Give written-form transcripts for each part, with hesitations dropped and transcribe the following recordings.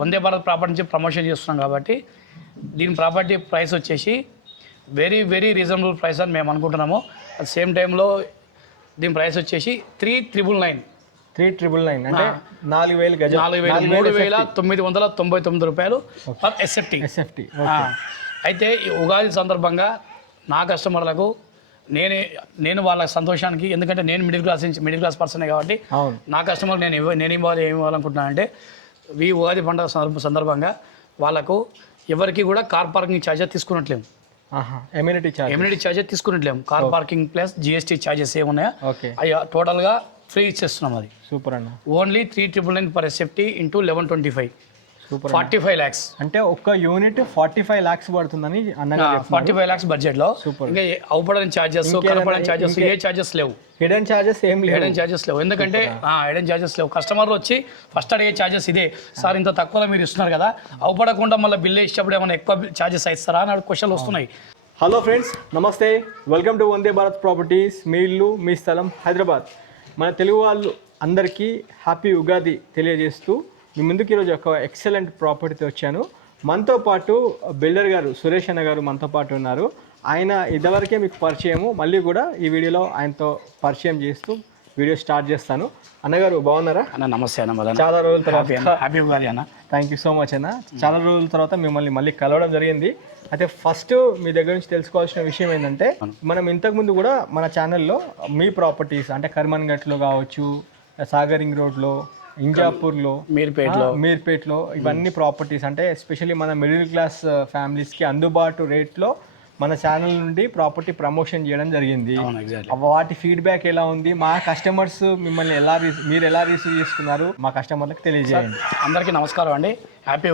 Vande Bharat property నుంచి promotion చేస్తున్నాం కాబట్టి దీని ప్రాపర్టీ ప్రైస్ వచ్చేసి వెరీ వెరీ రీజనబుల్ ప్రైస్ అని మేము అనుకుంటున్నాము. అట్ సేమ్ టైంలో దీని ప్రైస్ వచ్చేసి 3,999. 3,999 అంటే 4,000 గజం, 3,999 రూపాయలు పర్ ఎస్ఎఫ్టీ. అయితే ఈ ఉగాది సందర్భంగా నా కస్టమర్లకు నేను వాళ్ళ సంతోషానికి, ఎందుకంటే నేను మిడిల్ క్లాస్ పర్సనే కాబట్టి నా కస్టమర్కి నేను ఏమి ఇవ్వాలనుకుంటున్నాను అంటే ఈ ఉగాది పండుగ సందర్భంగా వాళ్ళకు ఎవరికి కూడా కార్ పార్కింగ్ ఛార్జెస్ తీసుకున్నట్లేము. ఎమ్యూనిటీ ఛార్జెస్ తీసుకున్నట్లేము. Car parking plus GST charges ఏమున్నాయో అవి టోటల్గా ఫ్రీ ఇచ్చేస్తున్నాం. అది సూపర్ అన్న. Only 3,999 per SFT into 1125 45 lakhs. అంటే ఒక్క యూనిట్ 45 lakhs పడుతుందని అన్నగా 45 lakhs బడ్జెట్ లో. ఇంకా అవుపడని ఛార్జెస్, కలపడని ఛార్జెస్, ఏ ఛార్జెస్ లేవు. హిడెన్ ఛార్జెస్ లేవు. ఎందుకంటే హిడెన్ ఛార్జెస్ లేవు. కస్టమర్లు వచ్చి ఫస్ట్ అడిగే ఛార్జెస్ ఇదే, సార్ ఇంత తక్కువలో మీరు ఇస్తున్నారు కదా, అవుపడకుండా మళ్ళీ బిల్ ఇచ్చినప్పుడు ఏమైనా ఎక్కువ ఛార్జెస్ ఇస్తారా అని క్వశ్చన్లు వస్తున్నాయి. హలో ఫ్రెండ్స్, నమస్తే, welcome to Vande Bharat properties. మీ ఇల్లు మీ స్థలం హైదరాబాద్. మన తెలుగు వాళ్ళు అందరికీ హ్యాపీ ఉగాది తెలియజేస్తూ మీ ముందుకు ఈరోజు ఒక ఎక్సలెంట్ ప్రాపర్టీతో వచ్చాను. మనతో పాటు బిల్డర్ గారు సురేష్ అన్న గారు మనతో పాటు ఉన్నారు. ఆయన ఇదివరకే మీకు పరిచయము, మళ్ళీ కూడా ఈ వీడియోలో ఆయనతో పరిచయం చేస్తూ వీడియో స్టార్ట్ చేస్తాను. అన్నగారు బాగున్నారా? అన్న నమస్తే అన్న. చాలా రోజుల తర్వాత హ్యాపీ ఉగాది అన్న. థ్యాంక్ యూ సో మచ్ అన్న. చాలా రోజుల తర్వాత మిమ్మల్ని మళ్ళీ కలవడం జరిగింది. అయితే ఫస్ట్ మీ దగ్గర నుంచి తెలుసుకోవాల్సిన విషయం ఏంటంటే, మనం ఇంతకుముందు కూడా మన ఛానల్లో మీ ప్రాపర్టీస్ అంటే కర్మన్ఘట్లో కావచ్చు, సాగరింగ్ రోడ్లో, ఇంజాపూర్లో, మీర్పేట్లో ఇవన్నీ ప్రాపర్టీస్ అంటే ఎస్పెషల్లీ మన మిడిల్ క్లాస్ ఫ్యామిలీస్కి అందుబాటు రేట్లో మన ఛానల్ నుండి ప్రాపర్టీ ప్రమోషన్ చేయడం జరిగింది. వాటి ఫీడ్బ్యాక్ ఎలా ఉంది, మా కస్టమర్స్ మిమ్మల్ని మీరు ఎలా రిసీవ్ చేసుకున్నారు, మా కస్టమర్లకు తెలియజేయండి. అందరికీ నమస్కారం అండి. హ్యాపీ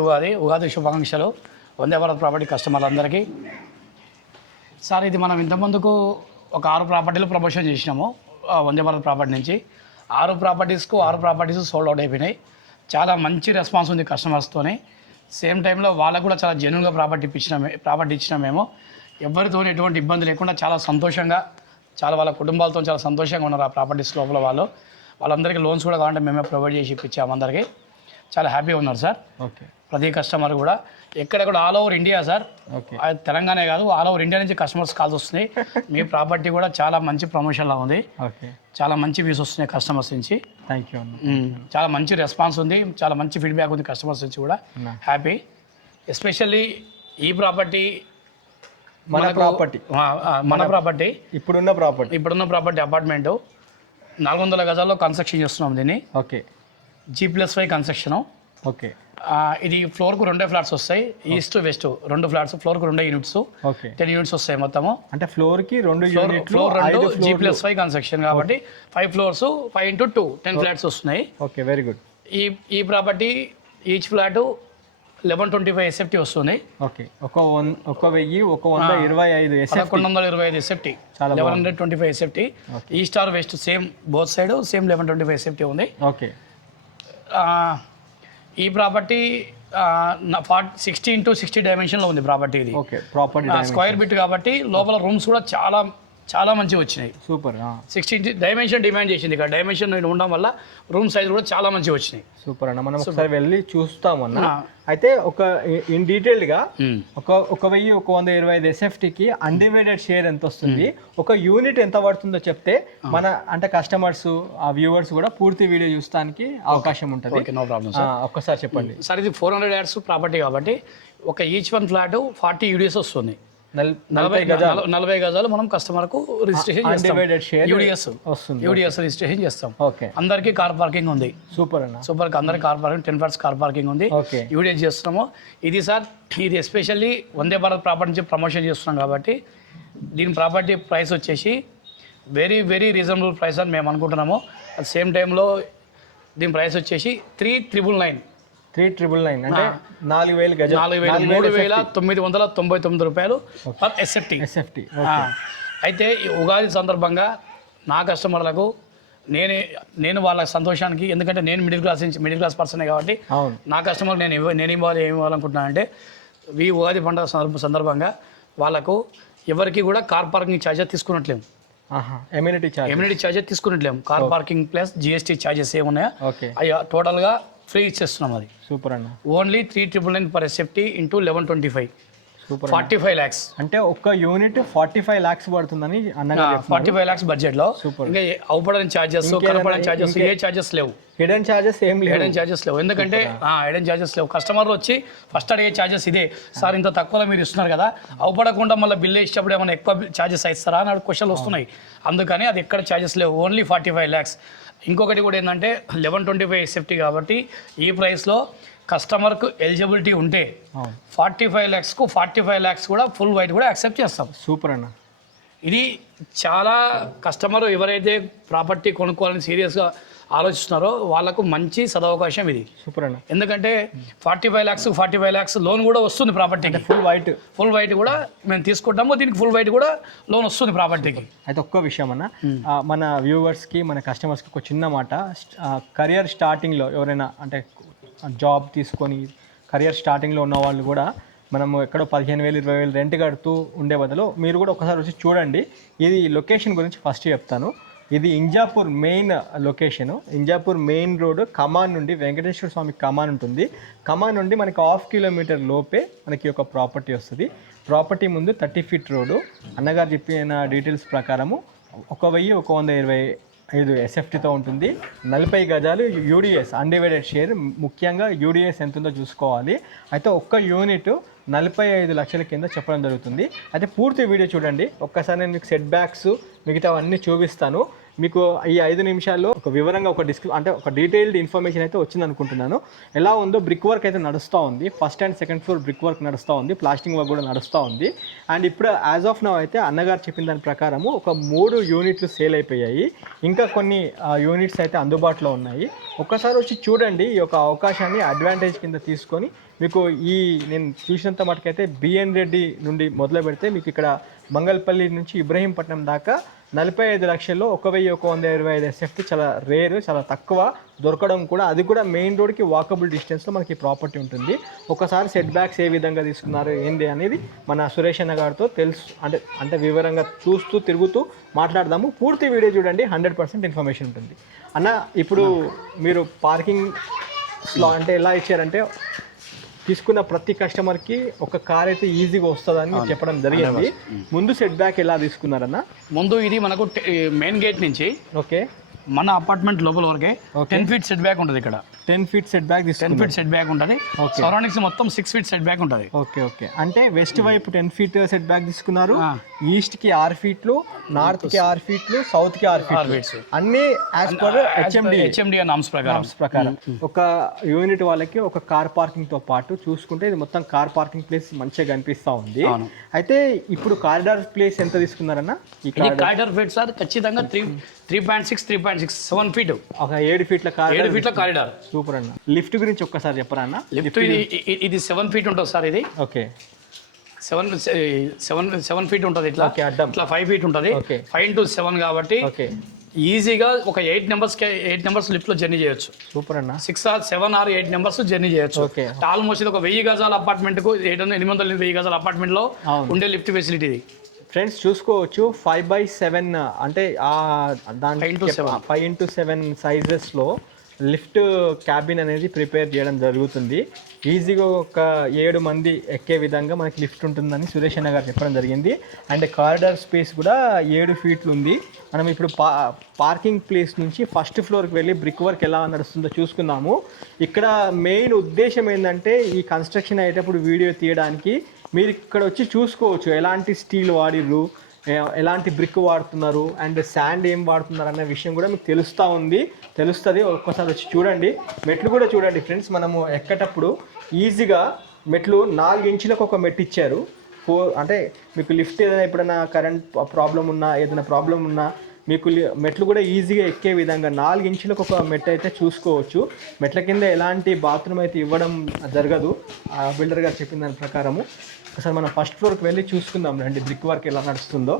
ఉగాది శుభాకాంక్షలు వందే భారత్ ప్రాపర్టీ కస్టమర్లందరికీ. సార్, ఇది మనం ఇంతకుముందుకు ఒక 6 ప్రాపర్టీలు ప్రమోషన్ చేసినాము వందే భారత్ ప్రాపర్టీ నుంచి. 6 ప్రాపర్టీస్ సోల్డ్ అవుట్ అయిపోయినాయి. చాలా మంచి రెస్పాన్స్ ఉంది కస్టమర్స్తోని. సేమ్ టైంలో వాళ్ళకు కూడా చాలా జెన్యున్గా ప్రాపర్టీ ఇచ్చినాం మేము. ఎవరితో ఎటువంటి ఇబ్బంది లేకుండా చాలా సంతోషంగా, వాళ్ళ కుటుంబాలతో చాలా సంతోషంగా ఉన్నారు ఆ ప్రాపర్టీస్ లోపల. వాళ్ళందరికీ లోన్స్ కూడా కావాలంటే మేమే ప్రొవైడ్ చేసి ఇప్పించాము. అందరికీ చాలా హ్యాపీగా ఉన్నారు సార్. ఓకే. ప్రతి కస్టమర్ కూడా ఎక్కడ కూడా all over India sir, Telangana కాదు, ఆల్ ఓవర్ ఇండియా నుంచి కస్టమర్స్ కాల్స్ వస్తున్నాయి. మీ ప్రాపర్టీ కూడా చాలా మంచి ప్రమోషన్లా ఉంది. చాలా మంచి వ్యూస్ వస్తున్నాయి కస్టమర్స్ నుంచి. Thank you. చాలా మంచి రెస్పాన్స్ ఉంది, చాలా మంచి ఫీడ్బ్యాక్ ఉంది కస్టమర్స్ నుంచి కూడా. హ్యాపీ. ఎస్పెషల్లీ ఈ ప్రాపర్టీ మన ప్రాపర్టీ ఇప్పుడున్న ప్రాపర్టీ అపార్ట్మెంట్ 400 గజాల్లో కన్స్ట్రక్షన్ చేస్తున్నాం దీన్ని. ఓకే. G+5 construction. ఓకే. ఇది ఫ్లోర్కు 2 ఫ్లాట్స్ వస్తాయి, ఈస్ట్ వెస్ట్ 2 ఫ్లాట్స్, ఫ్లోర్కు 2 యూనిట్స్, 10 యూనిట్స్ వస్తాయి మొత్తము. అంటే ఫ్లోర్కి 2 ఫ్లోర్ 2 G+5 కన్స్ట్రక్షన్ కాబట్టి 5 floors 5x2 10 ఫ్లాట్స్ వస్తున్నాయి. Okay, very good. ఈ ప్రాపర్టీ ఈచ్ ఫ్లాట్ 1125 ఎస్ఎఫ్టీ వస్తుంది. Okay. 1,125 SFT 1125 SFT. East or west same, both side same 1125 SFT ఉంది. ఓకే. ఈ ప్రాపర్టీ 60x60 డైమెన్షన్లో ఉంది ప్రాపర్టీ. ఇది స్క్వేర్ బిట్ కాబట్టి లోపల రూమ్స్ కూడా చాలా మంచిగా వచ్చినాయి. సూపర్. 60 డైమెన్షన్ డిమాండ్ చేసింది. ఇక్కడ డైమెన్షన్ ఉండడం వల్ల రూమ్ సైజ్ కూడా చాలా మంచిగా వచ్చినాయి. సూపర్ అన్న. మనం ఒకసారి వెళ్ళి చూస్తామన్న. అయితే ఇన్ డీటెయిల్డ్గా 1,125 ఎస్ఎఫ్టీకి అన్డివైడెడ్ షేర్ ఎంత వస్తుంది, ఒక యూనిట్ ఎంత పడుతుందో చెప్తే మన అంటే కస్టమర్స్, ఆ వ్యూవర్స్ కూడా పూర్తి వీడియో చూస్తానికి అవకాశం ఉంటుంది. No problem. ఒక్కసారి చెప్పండి సార్. ఇది 400 yards ప్రాపర్టీ కాబట్టి ఒక ఈచ్ వన్ ఫ్లాట్ 40 UDS వస్తుంది. 40 గజాలు మనం కస్టమర్కు రిజిస్ట్రేషన్ చేస్తాం. యూడిఎస్ రిజిస్ట్రేషన్ చేస్తాం. అందరికీ కార్ పార్కింగ్ ఉంది. సూపర్ అందరికి car parking 10 flats car parking ఉంది. యూడిఎస్ చేస్తున్నాము. ఇది సార్, ఇది ఎస్పెషల్లీ వందే భారత్ ప్రాపర్టీ నుంచి ప్రమోషన్ చేస్తున్నాం కాబట్టి దీని ప్రాపర్టీ ప్రైస్ వచ్చేసి వెరీ వెరీ రీజనబుల్ ప్రైస్ అని మేము అనుకుంటున్నాము. అట్ సేమ్ టైంలో దీని ప్రైస్ వచ్చేసి 3,999 అంటే 4,000 గజం, 3,999 రూపాయలు పర్ ఎస్ఎఫ్టీ. అయితే ఈ ఉగాది సందర్భంగా నా కస్టమర్లకు నేను వాళ్ళ సంతోషానికి, ఎందుకంటే నేను మిడిల్ క్లాస్ పర్సనే కాబట్టి నా కస్టమర్కి నేను ఏమి ఇవ్వాలనుకుంటున్నాను అంటే ఈ ఉగాది పండుగ సందర్భంగా వాళ్ళకు ఎవరికి కూడా కార్ పార్కింగ్ ఛార్జెస్ తీసుకున్నట్లేము. ఎమ్యూనిటీ ఛార్జెస్ తీసుకున్నట్లేము. Car parking plus GST charges ఏమున్నాయో అవి టోటల్గా ఫ్రీ ఇచ్చేస్తున్నాం అది. సూపర్ అన్న. Only 3,999 per SFT into 1125, super. 45 lakhs. అంటే ఒక్క యూనిట్ 45 lakhs పడుతుందని అన్నగారు 45 lakhs బడ్జెట్లో. సూపర్. ఇంకా అవుపడని ఛార్జెస్, కలపడని ఛార్జెస్, ఏ ఛార్జెస్ లేవు. హిడెన్ ఛార్జెస్ ఏం లేవు. హిడెన్ ఛార్జెస్ లేవు, ఎందుకంటే హిడెన్ ఛార్జెస్ లేవు. కస్టమర్లు వచ్చి ఫస్ట్ అడిగే ఛార్జెస్ ఇదే, సార్ ఇంత తక్కువలో మీరు ఇస్తున్నారు కదా, అవుపడకుండా మళ్ళీ బిల్ వేసేటప్పుడు ఏమైనా ఎక్కువ ఛార్జెస్ ఇస్తారా అని క్వశ్చన్లు వస్తున్నాయి. అందుకని అది ఎక్కడ ఛార్జెస్ లేవు, ఓన్లీ 45 lakhs. ఇంకొకటి కూడా ఏంటంటే 1125 ఎస్ఎఫ్టీ కాబట్టి ఈ ప్రైస్లో కస్టమర్కు ఎలిజిబిలిటీ ఉంటే 45 lakhsకు 45 lakhs కూడా ఫుల్ వైట్ కూడా యాక్సెప్ట్ చేస్తాం. సూపర్ అన్న. ఇది చాలా కస్టమర్ ఎవరైతే ప్రాపర్టీ కొనుక్కోవాలని సీరియస్గా ఆలోచిస్తున్నారో వాళ్ళకు మంచి సదవకాశం ఇది. సూపర్ అన్న. ఎందుకంటే 45 lakhs లోన్ కూడా వస్తుంది ప్రాపర్టీకి. ఫుల్ వైట్ కూడా మేము తీసుకుంటాము, దీనికి ఫుల్ వైట్ కూడా లోన్ వస్తుంది ప్రాపర్టీకి. అయితే ఒక్క విషయం అన్న, మన వ్యూవర్స్కి మన కస్టమర్స్కి ఒక చిన్న మాట, కెరియర్ స్టార్టింగ్లో ఎవరైనా అంటే జాబ్ తీసుకొని కెరియర్ స్టార్టింగ్లో ఉన్న వాళ్ళు కూడా మనము ఎక్కడో 15,000 20,000 రెంట్ కడుతూ ఉండే బదులు మీరు కూడా ఒకసారి వచ్చి చూడండి. ఇది లొకేషన్ గురించి ఫస్ట్ చెప్తాను. ఇది Injapur main location. Injapur main road కమాన్ నుండి వెంకటేశ్వర స్వామి కమాన్ ఉంటుంది. కమాన్ నుండి మనకి 1/2 kilometer లోపే మనకి ఒక ప్రాపర్టీ వస్తుంది. ప్రాపర్టీ ముందు 30 feet రోడ్డు. అన్నగారు చెప్పిన డీటెయిల్స్ ప్రకారము 1,125 ఎస్ఎఫ్టీతో ఉంటుంది. 40 గజాలు యూడిఎస్ అన్డివైడెడ్ షేర్. ముఖ్యంగా యూడిఎస్ ఎంత ఉందో చూసుకోవాలి. అయితే ఒక్క యూనిట్ 45 లక్షల కింద చెప్పడం జరుగుతుంది. అయితే పూర్తి వీడియో చూడండి. ఒక్కసారి నేను మీకు సెట్ బ్యాక్స్ మిగతా అన్నీ చూపిస్తాను. మీకు ఈ 5 నిమిషాల్లో ఒక వివరంగా ఒక డీటెయిల్డ్ ఇన్ఫర్మేషన్ అయితే వచ్చింది అనుకుంటున్నాను. ఎలా ఉందో బ్రిక్ వర్క్ అయితే నడుస్తూ ఉంది. First and second floor brick work నడుస్తూ ఉంది, ప్లాస్టింగ్ వర్క్ కూడా నడుస్తూ ఉంది. అండ్ ఇప్పుడు యాజ్ ఆఫ్ నౌ అయితే అన్నగారు చెప్పిన దాని ప్రకారము ఒక 3 యూనిట్లు సేల్ అయిపోయాయి. ఇంకా కొన్ని యూనిట్స్ అయితే అందుబాటులో ఉన్నాయి. ఒక్కసారి వచ్చి చూడండి. ఈ యొక్క అవకాశాన్ని అడ్వాంటేజ్ కింద తీసుకొని మీకు నేను చూసినంత మటుకైతే బిఎన్ రెడ్డి నుండి మొదలు పెడితే మీకు ఇక్కడ మంగళపల్లి నుంచి ఇబ్రహీంపట్నం దాకా 45 లక్షల్లో 1,125 ఎస్ఎఫ్టీ చాలా రేరు, చాలా తక్కువ దొరకడం కూడా. అది కూడా మెయిన్ రోడ్కి వాకబుల్ డిస్టెన్స్లో మనకి ప్రాపర్టీ ఉంటుంది. ఒకసారి సెట్ బ్యాక్స్ ఏ విధంగా తీసుకున్నారు ఏంది అనేది మన సురేష్ అన్న గారితో అంటే వివరంగా చూస్తూ తిరుగుతూ మాట్లాడదాము. పూర్తి వీడియో చూడండి, 100% ఇన్ఫర్మేషన్ ఉంటుంది. అన్న ఇప్పుడు మీరు పార్కింగ్ అంటే ఎలా ఇచ్చారంటే తీసుకున్న ప్రతి కస్టమర్కి ఒక కార్ అయితే ఈజీగా వస్తుందని చెప్పడం జరిగింది. ముందు సెట్ బ్యాక్ ఎలా తీసుకున్నారన్న? ముందు ఇది మనకు మెయిన్ గేట్ నుంచి ఓకే మన అపార్ట్మెంట్ లోపల వరకే 10 feet సెట్ బ్యాక్ ఉంటుంది. ఇక్కడ 10 feet set back 10 feet set back ఉంటుంది. సరౌండింగ్స్ మొత్తం 6 feet సెట్ బ్యాక్ ఉంటుంది. ఓకే అంటే వెస్ట్ వైపు 10 feet సెట్ బ్యాక్ తీసుకున్నారు. ఈస్ట్ కి 6 feet, నార్త్ కి 6 feet, సౌత్ కి 6 feet, అన్ని యాజ్ పర్ హెచ్ఎండి నామ్స్ ప్రకారం. ఒక యూనిట్ వాళ్ళకి ఒక కార్ పార్కింగ్ తో పాటు చూసుకుంటే ఇది మొత్తం కార్ పార్కింగ్ ప్లేస్ మంచిగా కనిపిస్తా ఉంది. అయితే ఇప్పుడు కారిడార్ ప్లేస్ ఎంత తీసుకున్నారన్న? ఈ కారిడార్ ఫీట్ సార్ ఖచ్చితంగా 3.6 7 feet, ఒక 7 feet 7 feet కారిడార్. సూపర్ అన్న. లిఫ్ట్ గురించి ఒక్కసారి చెప్పరా అన్న? లిఫ్ట్ ఇది 7 feet ఉంటుంది సార్. ఇది ఓకే 7 feet ఉంటుంది. ఇట్లా 5 feet ఉంటుంది. 5 into 7 కాబట్టి ఈజీగా ఒక 8 నెంబర్స్ లిఫ్ట్ లో జర్నీ చేయొచ్చు. సూపర్ అన్న. 6 or 7 or 8 నెంబర్స్ జర్నీ చేయొచ్చు. ఆల్మోస్ట్ ఒక 1000 గజాల అపార్ట్మెంట్ కు 800 గజాల అపార్ట్మెంట్ లో ఉండే లిఫ్ట్ ఫెసిలిటీ ఇది. ఫ్రెండ్స్ చూసుకోవచ్చు 5/7 అంటే దాని 5 into 7 సైజెస్లో లిఫ్ట్ క్యాబిన్ అనేది ప్రిపేర్ చేయడం జరుగుతుంది. ఈజీగా ఒక 7 మంది ఎక్కే విధంగా మనకి లిఫ్ట్ ఉంటుందని సురేష్ అన్న గారు చెప్పడం జరిగింది. అండ్ కారిడార్ స్పేస్ కూడా 7 feet ఉంది. మనం ఇప్పుడు పార్కింగ్ ప్లేస్ నుంచి ఫస్ట్ ఫ్లోర్కి వెళ్ళి బ్రిక్ వర్క్ ఎలా నడుస్తుందో చూసుకుందాము. ఇక్కడ మెయిన్ ఉద్దేశం ఏంటంటే ఈ కన్స్ట్రక్షన్ అయ్యేటప్పుడు వీడియో తీయడానికి మీరు ఇక్కడ వచ్చి చూసుకోవచ్చు ఎలాంటి స్టీల్ వాడిర్రు, ఎలాంటి బ్రిక్ వాడుతున్నారు, అండ్ శాండ్ ఏం వాడుతున్నారు అన్న విషయం కూడా మీకు తెలుస్తుంది. ఒక్కసారి వచ్చి చూడండి. మెట్లు కూడా చూడండి ఫ్రెండ్స్. మనము ఎక్కేటప్పుడు ఈజీగా మెట్లు 4 ఇంచులకు ఒక మెట్టు ఇచ్చారు. అంటే మీకు లిఫ్ట్ ఏదైనా ఎప్పుడైనా కరెంట్ ప్రాబ్లం ఉన్నా ఏదైనా ప్రాబ్లం ఉన్నా మీకు మెట్లు కూడా ఈజీగా ఎక్కే విధంగా 4 ఇంచులకు ఒక మెట్టు అయితే చూసుకోవచ్చు. మెట్ల కింద ఎలాంటి బాత్రూమ్ అయితే ఇవ్వడం జరగదు ఆ బిల్డర్ గారు చెప్పిన దాని ప్రకారము. ఒకసారి మనం ఫస్ట్ ఫ్లోర్కి వెళ్ళి చూసుకుందాం రండి బ్రిక్ వర్క్ ఎలా నడుస్తుందో.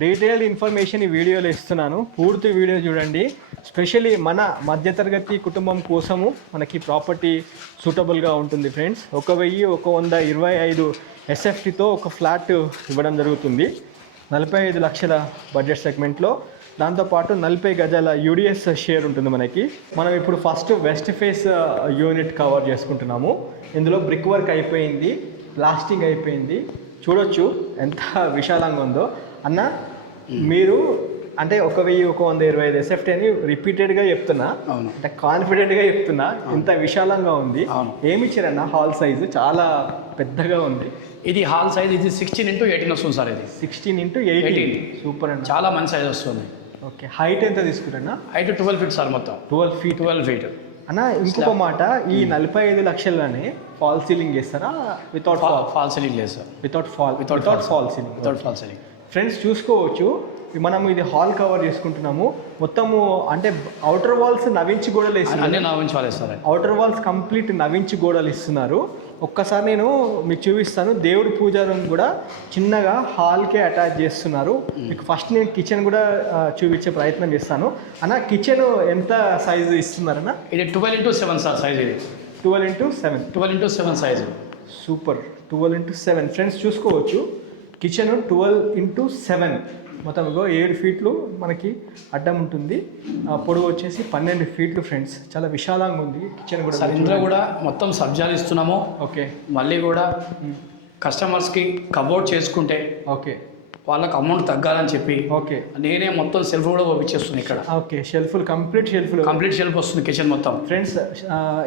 డీటెయిల్డ్ ఇన్ఫర్మేషన్ ఈ వీడియోలో ఇస్తున్నాను, పూర్తి వీడియో చూడండి. స్పెషల్లీ మన మధ్యతరగతి కుటుంబం కోసము మనకి ప్రాపర్టీ సూటబుల్గా ఉంటుంది ఫ్రెండ్స్. 1,125 ఎస్ఎఫ్టీతో ఒక ఫ్లాట్ ఇవ్వడం జరుగుతుంది. 45 లక్షల బడ్జెట్ సెగ్మెంట్లో దాంతోపాటు 40 గజాల యూడిఎస్ షేర్ ఉంటుంది మనకి. మనం ఇప్పుడు first west face unit cover చేసుకుంటున్నాము. ఇందులో బ్రిక్ వర్క్ అయిపోయింది, ప్లాస్టింగ్ అయిపోయింది. చూడొచ్చు ఎంత విశాలంగా ఉందో. అన్న మీరు అంటే 1000, 125 ఎస్ఎఫ్టీ అని రిపీటెడ్గా చెప్తున్నా, అంటే కాన్ఫిడెంట్గా చెప్తున్నా. ఇంత విశాలంగా ఉంది. ఏమి ఇచ్చారన్న హాల్ సైజు? చాలా పెద్దగా ఉంది. ఇది హాల్ సైజ్ ఇది 16x18 వస్తుంది సార్. ఇది 16x18. సూపర్ అండి, చాలా మంచి సైజ్ వస్తుంది. ఓకే, హైట్ ఎంత తీసుకుంటారన్నా? హైట్ 12 ఫీట్ సార్, మొత్తం 12 ఫీట్. అన్న ఇంకొక మాట, ఈ 45 లక్షల్లోనే ఫాల్ సీలింగ్ చేస్తారా? వితౌట్ ఫాల్ సీలింగ్ లేదు sir. Without fall ceiling. Without fall ceiling. Friends చూసుకోవచ్చు, మనం ఇది హాల్ కవర్ చేసుకుంటున్నాము. మొత్తము అంటే అవుటర్ వాల్స్ నవించి గోడలు ఇస్తున్నారు. అవుటర్ వాల్స్ కంప్లీట్ నవించి గోడలు ఇస్తున్నారు. ఒక్కసారి నేను మీకు చూపిస్తాను. దేవుడి పూజా రూమ్ కూడా చిన్నగా హాల్కే అటాచ్ చేస్తున్నారు. మీకు ఫస్ట్ నేను కిచెన్ కూడా చూపించే ప్రయత్నం చేస్తాను. అన్న కిచెన్ ఎంత సైజు ఇస్తున్నారన్న? ఇది 12x7 సార్ సైజ్. ఇది 12x7 size. Super, 12x7. Friends చూసుకోవచ్చు, కిచెన్ 12x7. మొత్తం 7 ఫీట్లు మనకి అడ్డం ఉంటుంది. పొడవు వచ్చేసి 12 ఫీట్లు. ఫ్రెండ్స్ చాలా విశాలంగా ఉంది కిచెన్ కూడా. సార్ ఇందులో కూడా మొత్తం సబ్జాలు ఇస్తున్నాము. ఓకే, మళ్ళీ కూడా కస్టమర్స్కి కబోర్డ్ చేసుకుంటే ఓకే వాళ్ళకి అమౌంట్ తగ్గాలని చెప్పి ఓకే నేనే మొత్తం సెల్ఫ్ కూడా పంపించేస్తుంది ఇక్కడ. ఓకే, షెల్ఫ్లు కంప్లీట్ షెల్ఫ్ వస్తుంది కిచెన్ మొత్తం. ఫ్రెండ్స్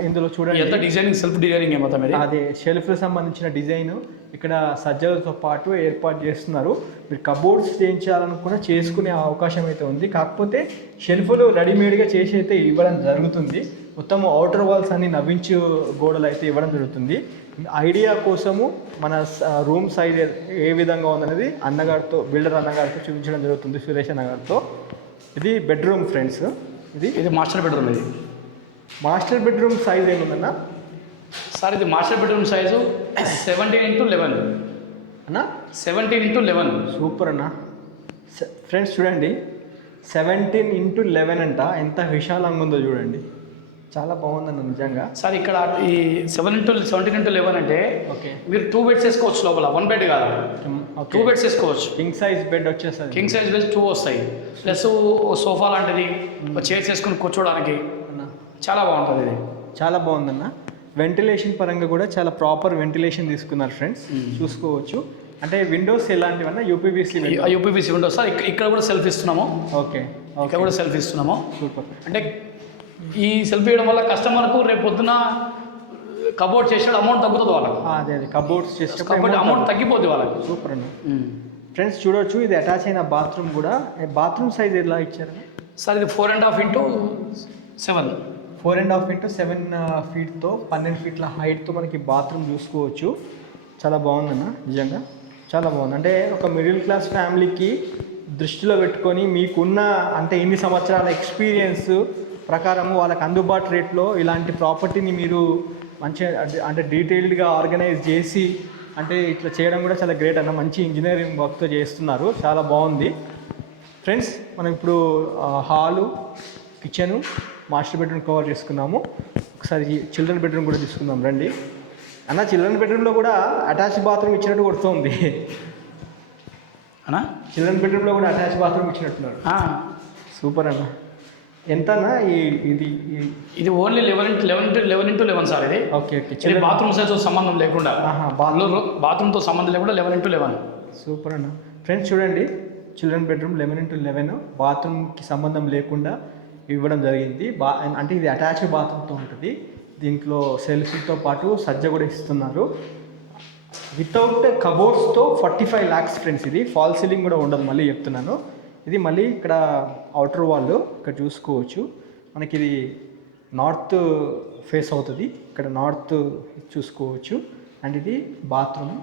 ఇందులో చూడండి ఎంత డిజైనింగ్, సెల్ఫ్ డిజైనింగ్ మొత్తం. అదే షెల్ఫ్కి సంబంధించిన డిజైన్ ఇక్కడ సజ్జలతో పాటు ఏర్పాటు చేస్తున్నారు. మీరు కబోర్డ్స్ చేయించాలనుకున్న చేసుకునే అవకాశం అయితే ఉంది. కాకపోతే షెల్ఫ్లు రెడీమేడ్గా చేసి అయితే ఇవ్వడం జరుగుతుంది. మొత్తం అవుటర్ వాల్స్ అన్ని నవ్వించు గోడలు అయితే ఇవ్వడం జరుగుతుంది. ఐడియా కోసము మన రూమ్ సైజ్ ఏ విధంగా ఉందనేది బిల్డర్ అన్నగారితో చూపించడం జరుగుతుంది, సురేష్ అన్నగారితో. ఇది బెడ్రూమ్ ఫ్రెండ్స్. ఇది మాస్టర్ బెడ్రూమ్. ఇది మాస్టర్ బెడ్రూమ్ సైజ్ ఏముందన్నా? సార్ ఇది మాస్టర్ బెడ్రూమ్ సైజు 17x11 అన్న. 17x11. సూపర్ అన్న. ఫ్రెండ్స్ చూడండి, 17x11 అంట. ఎంత విశాలంగా ఉందో చూడండి, చాలా బాగుందన్న నిజంగా. సార్ ఇక్కడ ఈ 17x11 అంటే ఓకే, మీరు 2 బెడ్స్ వేసుకోవచ్చు లోపల. 1 బెడ్ కాదు, 2 బెడ్స్ వేసుకోవచ్చు. కింగ్ సైజ్ బెడ్ వచ్చేస్తుంది. కింగ్ సైజ్ బెడ్ 2 వస్తాయి. ప్లస్ సోఫా లాంటిది చైర్స్ వేసుకుని కూర్చోడానికి చాలా బాగుంటుంది. ఇది చాలా బాగుందన్న. వెంటిలేషన్ పరంగా కూడా చాలా ప్రాపర్ వెంటిలేషన్ తీసుకున్నారు ఫ్రెండ్స్. చూసుకోవచ్చు. అంటే విండోస్ ఎలాంటివన్నా? UPVC windows sir. ఇక్కడ కూడా సెల్ఫ్ ఇస్తున్నాము. ఓకే, ఇక్కడ కూడా సెల్ఫ్ ఇస్తున్నాము. సూపర్. అంటే ఈ సెల్ఫ్ ఇవ్వడం వల్ల కస్టమర్కు రేపు పొద్దున కబోర్డ్ చేసాడు అమౌంట్ తగ్గుతుంది వాళ్ళకి. అదే కబోర్డ్స్ చేసేటప్పుడు అమౌంట్ తగ్గిపోద్ది వాళ్ళకి. సూపర్ అన్న. ఫ్రెండ్స్ చూడవచ్చు, ఇది అటాచ్ అయిన బాత్రూమ్ కూడా. బాత్రూమ్ సైజ్ ఎలా ఇచ్చారు సార్? ఇది 4.5x7. 4.5x7 ఫీట్తో 12 ఫీట్ల హైట్తో మనకి బాత్రూమ్ చూసుకోవచ్చు. చాలా బాగుందన్న నిజంగా, చాలా బాగుంది. అంటే ఒక మిడిల్ క్లాస్ ఫ్యామిలీకి దృష్టిలో పెట్టుకొని మీకున్న అంటే ఇన్ని సంవత్సరాల ఎక్స్పీరియన్స్ ప్రకారము వాళ్ళకి అందుబాటు రేట్లో ఇలాంటి ప్రాపర్టీని మీరు మంచిగా అంటే డీటెయిల్డ్గా ఆర్గనైజ్ చేసి అంటే ఇట్లా చేయడం కూడా చాలా గ్రేట్ అన్న. మంచి ఇంజనీరింగ్ వర్క్తో చేస్తున్నారు, చాలా బాగుంది. ఫ్రెండ్స్ మనం ఇప్పుడు hall, kitchen, master bedroom cover చేసుకున్నాము. ఒకసారి చిల్డ్రన్ బెడ్రూమ్ కూడా తీసుకుందాం రండి అన్న. చిల్డ్రన్ బెడ్రూమ్లో కూడా అటాచ్ బాత్రూమ్ ఇచ్చినట్టు కొడుతుంది అన్న. చిల్డ్రన్ బెడ్రూమ్లో కూడా అటాచ్ బాత్రూమ్ ఇచ్చినట్టున్నారు. సూపర్ అన్న. ఎంత అన్న? ఇది ఓన్లీ 11x11 సార్. ఇది ఓకే ఓకే. బాత్రూమ్ సైజ్ సంబంధం లేకుండా, బాత్రూమ్తో సంబంధం లేకుండా 11x11. సూపర్ అన్న. ఫ్రెండ్స్ చూడండి, చిల్డ్రన్ బెడ్రూమ్ 11x11, బాత్రూమ్కి సంబంధం లేకుండా ఇవ్వడం జరిగింది. అంటే ఇది అటాచ్ బాత్రూమ్తో ఉంటుంది. దీంట్లో సెల్ఫ్తో పాటు సజ్జ కూడా ఇస్తున్నారు. వితౌట్ కబోర్డ్స్తో 45 lakhs ఫ్రెండ్స్. ఇది ఫాల్ సీలింగ్ కూడా ఉండదు, మళ్ళీ చెప్తున్నాను. ఇది మళ్ళీ ఇక్కడ అవుటర్ వాల్ ఇక్కడ చూసుకోవచ్చు. మనకి ఇది నార్త్ ఫేస్ అవుతుంది. ఇక్కడ నార్త్ చూసుకోవచ్చు. అండ్ ఇది బాత్రూమ్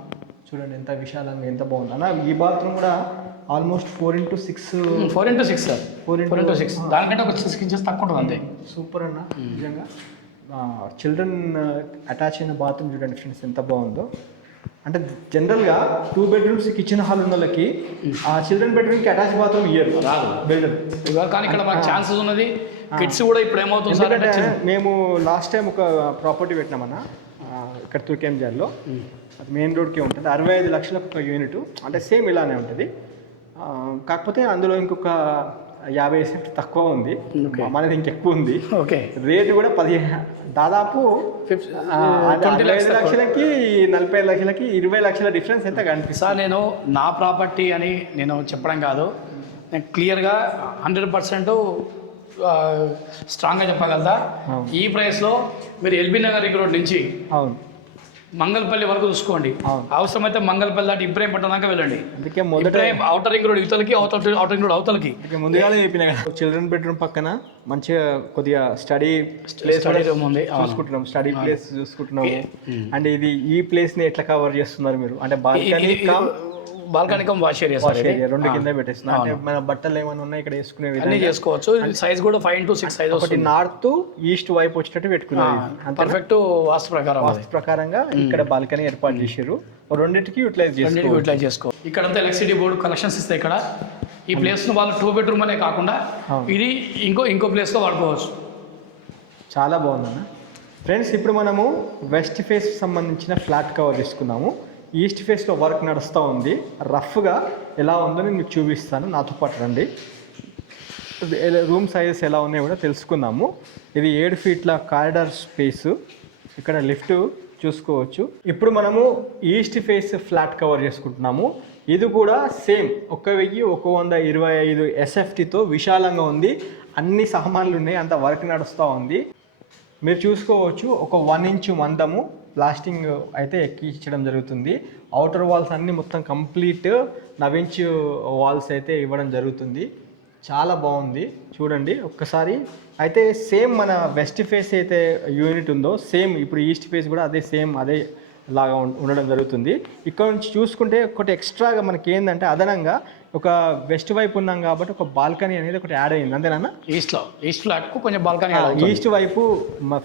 చూడండి ఎంత విశాలంగా, ఎంత బాగుంది అన్న. ఈ బాత్రూమ్ కూడా ఆల్మోస్ట్ 4x6 సార్. 4x6 దానికంటే ఒక 6 inches తక్కువ ఉంటుంది అంతే. సూపర్ అన్న నిజంగా. చిల్డ్రన్ అటాచ్ అయిన బాత్రూమ్ చూడండి ఫ్రెండ్స్ ఎంత బాగుందో. అంటే జనరల్గా 2 bedrooms కిచెన్ హాల్ ఉన్న వాళ్ళకి ఆ చిల్డ్రన్ బెడ్రూమ్కి అటాచ్ బాత్రూమ్ ఇయ్యరు రాదు బిల్డర్. కానీ ఇక్కడ మనకు ఛాన్సెస్ ఉన్నది. కిడ్స్ కూడా ఇప్పుడు ఏమవుతుంది సార్ అంటే మేము లాస్ట్ టైం ఒక ప్రాపర్టీ పెట్టినామన్నా ఇక్కడ తుర్కేంజాల్లో. అది మెయిన్ రోడ్కే ఉంటుంది. 65 లక్షలకు ఒక యూనిట్. అంటే సేమ్ ఇలానే ఉంటుంది. కాకపోతే అందులో ఇంకొక 50 SFT తక్కువ ఉంది, మనది ఇంకెక్కువ ఉంది. ఓకే, రేటు కూడా దాదాపు 25 లక్షలకి 45 లక్షలకి 20 లక్షల డిఫరెన్స్ ఎంత కనిపిస్తుంది. సార్ నేను నా ప్రాపర్టీ అని నేను చెప్పడం కాదు, నేను క్లియర్గా 100% స్ట్రాంగ్గా చెప్పగలదా. ఈ ప్రైస్లో మీరు ఎల్బీ నగర్ రింగ్ రోడ్ నుంచి అవును మంగళపల్లి వరకు చూసుకోండి. అవసరమైతే మంగళపల్లి దాటి ఇబ్రాహీంపట్నం దాకా వెళ్ళండి. అందుకే మొదట అవుటర్ రింగ్ రోడ్ ఇవతలకి, అవుటర్ రింగ్ రోడ్ అవతలకి. ముందుగానే చెప్పిన చిల్డ్రన్ బెడ్రూమ్ పక్కన మంచిగా కొద్దిగా స్టడీ రూమ్ ఉంది, చూసుకుంటున్నాం, స్టడీ ప్లేస్ చూసుకుంటున్నాము. అండ్ ఇది ఈ ప్లేస్ ని ఎట్లా కవర్ చేస్తున్నారు మీరు? అంటే బాల్కనీ కమ్ వాష్ ఏరియా రెండు కింద పెట్టేస్తున్నారు. అంటే మన బట్టలు ఏమైనా ఉన్నాయి ఇక్కడ వేసుకునే అన్ని చేసుకోవచ్చు. సైజ్ కూడా 5 into 6 సైజ్ ఒకటి నార్త్ ఈస్ట్ వైపు వచ్చేటట్టు పెట్టుకున్నారు. పర్ఫెక్ట్ వాస్తు ప్రకారంగా ఇక్కడ బాల్కనీ ఏర్పాటు చేశారు. రెండింటికి యూటిలైజ్ చేసుకో. ఇక్కడంతా ఎలక్ట్రిసిటీ బోర్డు కలెక్షన్స్ ఇస్తాయి. ఇక్కడ ఈ ప్లేస్ ను వాళ్ళు 2 bedroom అనే కాకుండా ఇది ఇంకో ప్లేస్ లో వాడుకోవచ్చు. చాలా బాగుందన్న. ఫ్రెండ్స్, ఇప్పుడు మనము వెస్ట్ ఫేస్ సంబంధించిన ఫ్లాట్ కవర్ తీసుకున్నాము. ఈస్ట్ ఫేస్లో వర్క్ నడుస్తూ ఉంది. రఫ్గా ఎలా ఉందో నేను మీకు చూపిస్తాను, నాతో పాటు రండి. రూమ్ సైజెస్ ఎలా ఉన్నాయో కూడా తెలుసుకుందాము. ఇది 7 feet కారిడార్ స్పేసు, ఇక్కడ లిఫ్ట్ చూసుకోవచ్చు. ఇప్పుడు మనము ఈస్ట్ ఫేస్ ఫ్లాట్ కవర్ చేసుకుంటున్నాము. ఇది కూడా సేమ్ 1125 SFTతో విశాలంగా ఉంది. అన్ని సామాన్లు ఉన్నాయి, అంత వర్క్ నడుస్తూ ఉంది. మీరు చూసుకోవచ్చు, ఒక 1 inch మందము ప్లాస్టింగ్ అయితే ఎక్కించడం జరుగుతుంది. అవుటర్ వాల్స్ అన్నీ మొత్తం కంప్లీట్ 9 inch వాల్స్ అయితే ఇవ్వడం జరుగుతుంది. చాలా బాగుంది, చూడండి ఒక్కసారి. అయితే సేమ్ మన వెస్ట్ ఫేస్ అయితే యూనిట్ ఉందో సేమ్ ఇప్పుడు ఈస్ట్ ఫేస్ కూడా అదే లాగా ఉండడం జరుగుతుంది. ఇక్కడ నుంచి చూసుకుంటే ఒకటి ఎక్స్ట్రాగా మనకి ఏంటంటే అదనంగా ఒక వెస్ట్ వైపు ఉన్నాం కాబట్టి ఒక బాల్కనీ అనేది ఒకటి యాడ్ అయింది, అంతేనా? ఈస్ట్ ఫ్లాట్ కొంచెం బాల్కనీ, ఈస్ట్ వైపు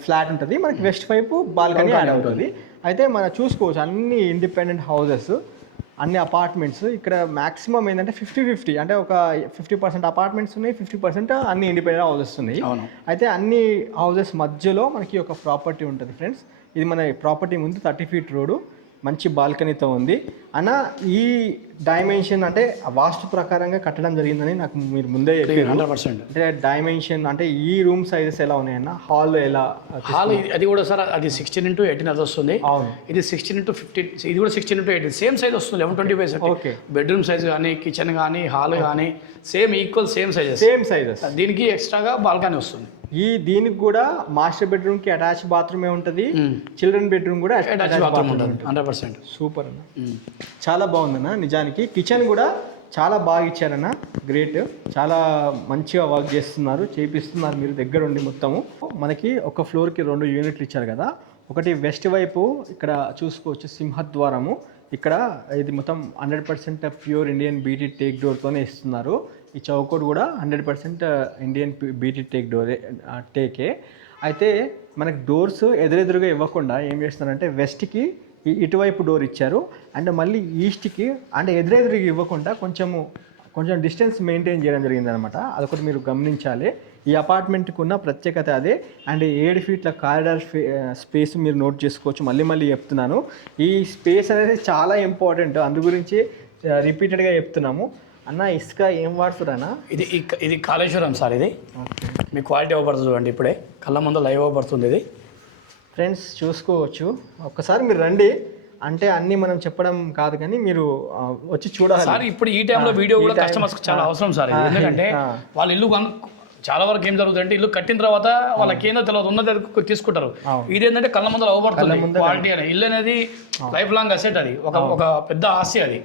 ఫ్లాట్ ఉంటుంది, మనకి వెస్ట్ వైపు బాల్కనీ యాడ్ అవుతుంది. అయితే మనం చూసుకోవచ్చు అన్ని ఇండిపెండెంట్ హౌసెస్, అన్ని అపార్ట్మెంట్స్. ఇక్కడ మ్యాక్సిమం ఏంటంటే 50-50, అంటే ఒక 50% అపార్ట్మెంట్స్ ఉన్నాయి, 50% అన్ని ఇండిపెండెంట్ హౌసెస్ ఉన్నాయి. అయితే అన్ని హౌసెస్ మధ్యలో మనకి ఒక ప్రాపర్టీ ఉంటుంది ఫ్రెండ్స్. ఇది మన ప్రాపర్టీ ముందు 30 feet రోడ్డు, మంచి బాల్కనీతో ఉంది అన్న. ఈ డైమెన్షన్ అంటే వాస్తు ప్రకారంగా కట్టడం జరిగిందని నాకు మీరు ముందే చెప్పారు. 100%. అంటే డైమెన్షన్ అంటే ఈ రూమ్ సైజెస్ ఎలా ఉన్నాయన్న? హాల్ ఎలా? హాల్ అది కూడా సార్ అది 16 into 18 అది వస్తుంది. అవును, ఇది 16 into 15, ఇది కూడా 16 into 18 సేమ్ సైజ్ వస్తుంది. 1125. ఓకే, బెడ్రూమ్ సైజ్ కానీ కిచెన్ కానీ హాల్ కానీ సేమ్ సేమ్ సైజెస్. దీనికి ఎక్స్ట్రాగా బాల్కనీ వస్తుంది. దీనికి కూడా మాస్టర్ బెడ్రూమ్ కి అటాచ్ బాత్రూమ్ ఉంటుంది, చిల్డ్రన్ బెడ్రూమ్ కూడా అటాచ్ బాత్రూమ్ ఉంటుంది. 100% సూపర్ అన్న, చాలా బాగుందన్న. నిజానికి కిచెన్ కూడా చాలా బాగా ఇచ్చారన్న, గ్రేట్. చాలా మంచిగా వర్క్ చేపిస్తున్నారు మీరు దగ్గరుండి. మొత్తము మనకి ఒక ఫ్లోర్కి 2 యూనిట్లు ఇచ్చారు కదా. ఒకటి వెస్ట్ వైపు ఇక్కడ చూసుకోవచ్చు సింహద్వారము. ఇక్కడ ఇది మొత్తం 100% ప్యూర్ ఇండియన్ బీటీ టేక్ డోర్తోనే ఇస్తున్నారు. ఈ చౌకోట్ కూడా 100% ఇండియన్ బీటీ టేకే. అయితే మనకి డోర్స్ ఎదురెదురుగా ఇవ్వకుండా ఏం చేస్తున్నారంటే వెస్ట్కి ఇటువైపు డోర్ ఇచ్చారు, అండ్ మళ్ళీ ఈస్ట్కి అంటే ఎదురెదురుగా ఇవ్వకుండా కొంచెం డిస్టెన్స్ మెయింటైన్ చేయడం జరిగిందనమాట. అదొకటి మీరు గమనించాలి. ఈ అపార్ట్మెంట్కి ఉన్న ప్రత్యేకత అదే. అండ్ 7 feet కారిడార్ స్పేస్ మీరు నోట్ చేసుకోవచ్చు. మళ్ళీ చెప్తున్నాను, ఈ స్పేస్ అనేది చాలా ఇంపార్టెంట్, అందు గురించి రిపీటెడ్గా చెప్తున్నాము. అన్న ఇసుక ఏం వాడుతున్నా? ఇది కాళేశ్వరం సార్. ఇది మీ క్వాలిటీ అవ్వబడుతుంది, చూడండి ఇప్పుడే కళ్ళ ముందు లైవ్ అవ్వబడుతుంది. ఇది ఫ్రెండ్స్ చూసుకోవచ్చు, ఒక్కసారి మీరు రండి. అంటే అన్నీ మనం చెప్పడం కాదు కానీ మీరు వచ్చి చూడాలి సార్. ఇప్పుడు ఈ టైంలో వీడియో కూడా కస్టమర్స్కి చాలా అవసరం సార్. ఎందుకంటే వాళ్ళ ఇల్లు చాలా వరకు ఏం జరుగుతుందంటే ఇల్లు కట్టిన తర్వాత వాళ్ళకి ఏందో తెలియదు, ఉన్నది తీసుకుంటారు. ఇదేంటంటే కళ్ళ ముందర అవ్వబడుతుంది క్వాలిటీ అనేది. ఇల్లు అనేది లైఫ్ లాంగ్ అసెట్, అది ఒక పెద్ద ఆస్తి అది.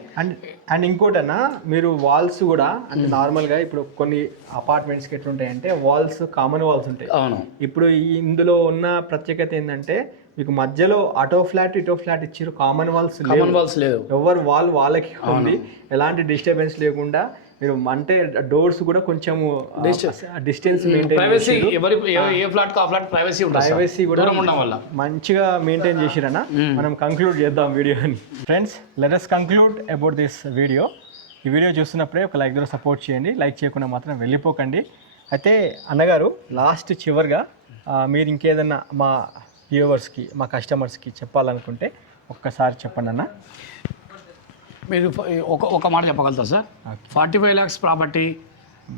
అండ్ ఇంకోటన్నా, మీరు వాల్స్ కూడా అంటే నార్మల్గా ఇప్పుడు కొన్ని అపార్ట్మెంట్స్కి ఎట్లుంటాయంటే వాల్స్ కామన్ వాల్స్ ఉంటాయి. అవును, ఇప్పుడు ఇందులో ఉన్న ప్రత్యేకత ఏంటంటే మీకు మధ్యలో ఇటో ఫ్లాట్ ఇచ్చారు, కామన్ వాల్స్ లేదు. ఎవరు వాళ్ళకి ఉంది, ఎలాంటి డిస్టర్బెన్స్ లేకుండా మీరు అంటే డోర్స్ కూడా కొంచెం డిస్టెన్స్ ప్రైవసీ కూడా మంచిగా మెయింటైన్ చేసిరన్న. మనం కంక్లూడ్ చేద్దాం వీడియోని. Friends, let us conclude about this video. ఈ వీడియో చూస్తున్నప్పుడే ఒక లైక్ ద్వారా సపోర్ట్ చేయండి, లైక్ చేయకుండా మాత్రం వెళ్ళిపోకండి. అయితే అన్నగారు లాస్ట్ చివరిగా మీరు ఇంకేదన్నా మా వ్యూవర్స్కి మా కస్టమర్స్కి చెప్పాలనుకుంటే ఒక్కసారి చెప్పండి అన్న. మీరు ఒక మాట చెప్పగలుగుతారు సార్. 45 lakhs ప్రాపర్టీ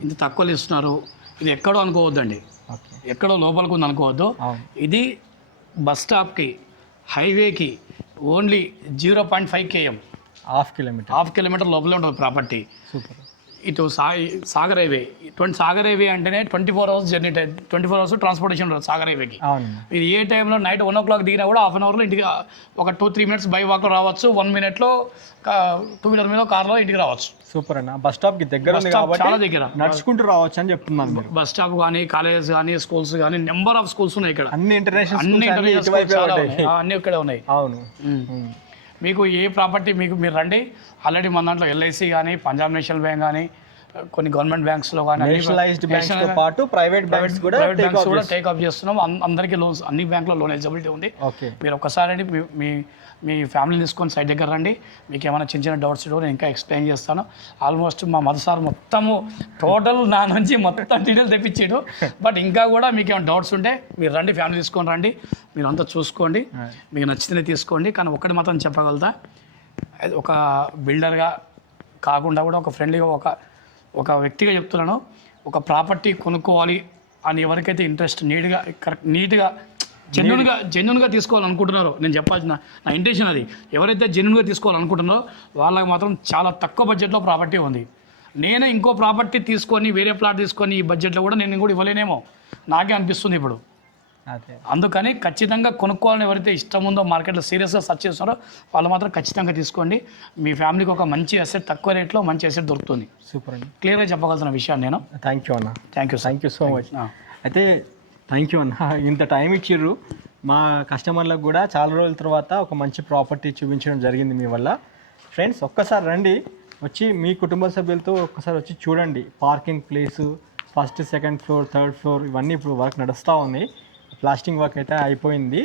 ఇంత తక్కువలో ఇస్తున్నారు, ఇది ఎక్కడో అనుకోవద్దండి, ఓకే. ఎక్కడో లోపలికి ఉంది అనుకోవద్దు. అవును. ఇది బస్ స్టాప్కి హైవేకి ఓన్లీ 0.5 km, హాఫ్ కిలోమీటర్ లోపలే ఉంటుంది ప్రాపర్టీ. సూపర్. ఇటు సాగర్ హైవే, సాగర్ హైవే అంటేనే 24 hours journey time, 24 hours transportation ఉంటుంది సాగర్ హైవేకి. అవును. ఇది ఏ టైంలో నైట్ 1 o'clock దిగినా కూడా హాఫ్ అన్ అవర్లో ఇంటికి ఒక 2-3 minutes బై వాక్లో రావచ్చు, 1 minute 2-wheeler మీద కార్లో ఇంటికి రావచ్చు. సూపర్ అన్న. బస్ స్టాప్కి దగ్గర ఉంది కాబట్టి చాలా దగ్గర నడుచుకుంటూ రావచ్చు అని చెప్తున్నాను మీరు. బస్ స్టాప్ కానీ కాలేజెస్ కానీ స్కూల్స్ కానీ నెంబర్ ఆఫ్ స్కూల్స్ ఉన్నాయి ఇక్కడ, అన్ని ఇంటర్నేషనల్ అన్ని అన్ని ఇక్కడే ఉన్నాయి. అవును. మీకు ఏ ప్రాపర్టీ మీరు రండి, ఆల్రెడీ మన దాంట్లో ఎల్ఐసి కానీ పంజాబ్ నేషనల్ బ్యాంక్ కానీ కొన్ని గవర్నమెంట్ బ్యాంక్స్లో కానీ నేషనలైజ్డ్ బ్యాంక్స్ తో పాటు ప్రైవేట్ బ్యాంక్స్ కూడా టేక్ ఆఫ్ చేస్తున్నాం. అందరికీ లోన్స్, అన్ని బ్యాంకులో లోన్ ఎలిజిబిలిటీ ఉంది. ఓకే. మీరు ఒక్కసారి మీ ఫ్యామిలీని తీసుకొని సైడ్ దగ్గర రండి, మీకు ఏమైనా చిన్న డౌట్స్ నేను ఇంకా ఎక్స్ప్లెయిన్ చేస్తాను. ఆల్మోస్ట్ మా మధు సార్ మొత్తము టోటల్ నా నుంచి మొత్తం డీటెయిల్ తెప్పించాడు. బట్ ఇంకా కూడా మీకు ఏమైనా డౌట్స్ ఉంటే మీరు రండి, ఫ్యామిలీ తీసుకొని రండి, మీరు అంతా చూసుకోండి, మీకు నచ్చితేనే తీసుకోండి. కానీ ఒక్కటి మాత్రం చెప్పగలుగుతా, ఒక బిల్డర్గా కాకుండా కూడా ఒక ఫ్రెండ్లీగా ఒక వ్యక్తిగా చెప్తున్నాను, ఒక ప్రాపర్టీ కొనుక్కోవాలి అని ఎవరికైతే ఇంట్రెస్ట్ నీట్గా జెన్యున్గా తీసుకోవాలనుకుంటున్నారో, నేను చెప్పాల్సిన నా ఇంటెన్షన్ అది, ఎవరైతే జెన్యున్గా తీసుకోవాలనుకుంటున్నారో వాళ్ళకి మాత్రం చాలా తక్కువ బడ్జెట్లో ప్రాపర్టీ ఉంది. నేను ఇంకో ప్రాపర్టీ తీసుకొని వేరే ప్లాట్ తీసుకొని ఈ బడ్జెట్లో కూడా నేను కూడా ఇవ్వలేనేమో నాకే అనిపిస్తుంది ఇప్పుడు. అందుకని ఖచ్చితంగా కొనుక్కోవాలని ఎవరైతే ఇష్టం ఉందో, మార్కెట్లో సీరియస్గా సర్చ్ చేస్తారో వాళ్ళు మాత్రం ఖచ్చితంగా తీసుకోండి. మీ ఫ్యామిలీకి ఒక మంచి అసెట్, తక్కువ రేట్లో మంచి అసెట్ దొరుకుతుంది. సూపర్ అండి. క్లియర్గా చెప్పగలుగుతున్న విషయాన్ని నేను. థ్యాంక్ యూ అన్న. Thank you so much. అయితే థ్యాంక్ యూ అన్న, ఇంత టైం ఇచ్చిర్రు. మా కస్టమర్లకు కూడా చాలా రోజుల తర్వాత ఒక మంచి ప్రాపర్టీ చూపించడం జరిగింది మీ వల్ల. ఫ్రెండ్స్ ఒక్కసారి రండి, వచ్చి మీ కుటుంబ సభ్యులతో ఒక్కసారి వచ్చి చూడండి. Parking place, first, second floor, third floor ఇవన్నీ ఇప్పుడు వర్క్ నడుస్తూ ఉంది. ప్లాస్టింగ్ వర్క్ అయితే అయిపోయింది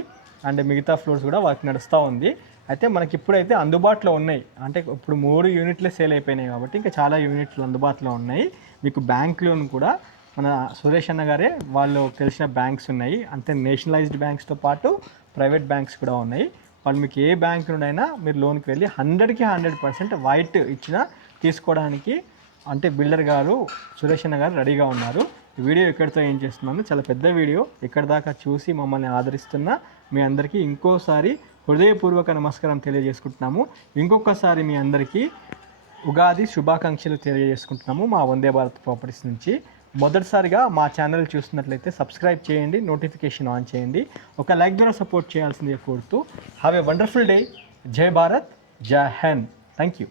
అండ్ మిగతా ఫ్లోర్స్ కూడా వర్క్ నడుస్తూ ఉంది. అయితే మనకి ఇప్పుడైతే అందుబాటులో ఉన్నాయి, అంటే ఇప్పుడు 3 యూనిట్లే సేల్ అయిపోయినాయి కాబట్టి ఇంకా చాలా యూనిట్లు అందుబాటులో ఉన్నాయి. మీకు బ్యాంక్ లోన్ కూడా మన సురేష్ అన్న గారే వాళ్ళు తెలిసిన బ్యాంక్స్ ఉన్నాయి, అంతే నేషనలైజ్డ్ బ్యాంక్స్తో పాటు ప్రైవేట్ బ్యాంక్స్ కూడా ఉన్నాయి. వాళ్ళు మీకు ఏ బ్యాంక్ నుండైనా మీరు లోన్కి వెళ్ళి 100% వైట్ ఇచ్చినా తీసుకోవడానికి అంటే బిల్డర్ గారు సురేష్ అన్న గారు రెడీగా ఉన్నారు. ఈ వీడియో ఎక్కడితో ఏం చేస్తున్నాను, చాలా పెద్ద వీడియో, ఎక్కడి దాకా చూసి మమ్మల్ని ఆదరిస్తున్న మీ అందరికీ ఇంకోసారి హృదయపూర్వక నమస్కారం తెలియజేసుకుంటున్నాము. ఇంకొకసారి మీ అందరికీ ఉగాది శుభాకాంక్షలు తెలియజేసుకుంటున్నాము మా వందే భారత్ ప్రాపర్టీస్ నుంచి. మొదటిసారిగా మా ఛానల్ చూస్తున్నట్లయితే సబ్స్క్రైబ్ చేయండి, నోటిఫికేషన్ ఆన్ చేయండి, ఒక లైక్ ద్వారా సపోర్ట్ చేయాల్సిందిగా కోరుతూ హ్యావ్ ఏ వండర్ఫుల్ డే. జై భారత్, జై హింద్. Thank you.